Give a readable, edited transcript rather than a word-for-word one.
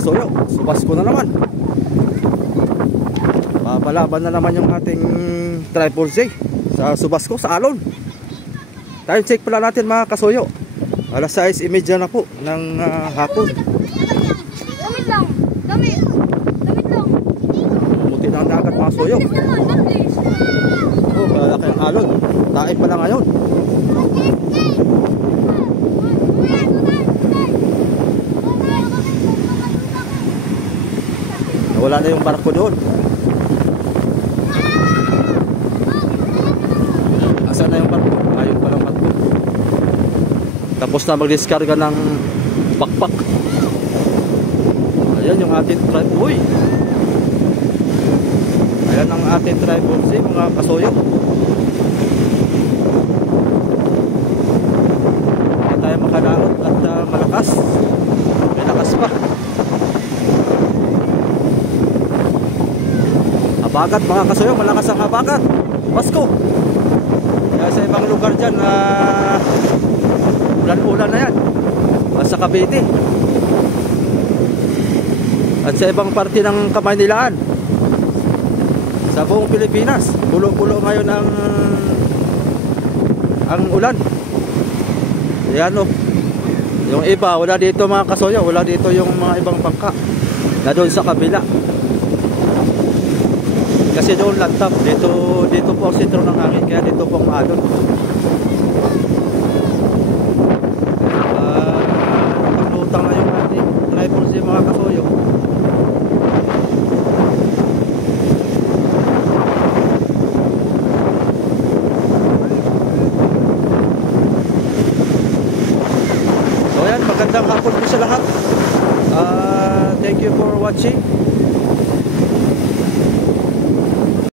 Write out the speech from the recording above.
kasuyo. Subas ko na naman. Papalaban na naman yung ating Triple J sa subas ko sa alon. Time check pala natin mga kasuyo. Alas 6:30 na po ng hapon. Damit lang. Damit lang. Muti na ang dagat mga kasuyo. Oh, malaki ang alon. Taib pala ngayon. Wala na yung barko doon. Asan na yung barko? Ayun pa lang barko. Tapos na mag-discarga ng bakpak. Ayan yung ating tribe. Uy! Ayan ang ating tribal sea, mga kasuyo. Hindi tayo makalaot at malakas. May lakas pa. Habagat mga kasuyo, malakas ang habagat. Pasko. Kaya sa ibang lugar dyan, ulan-ulan na yan. Sa Cavite. At sa ibang parte ng Kamaynilaan. Sa buong Pilipinas, pulo-pulo ngayon ang ulan. Ayan o. Yung iba, wala dito mga kasuyo. Wala dito yung mga ibang bangka na doon sa kabila. Kasi doon lantap, dito po ang sentro ng hangin, kaya dito po ang alon. Paglutang na yung ating Triple J mga kasuyo. So yan, magandang hapon po sa lahat. Thank you for watching.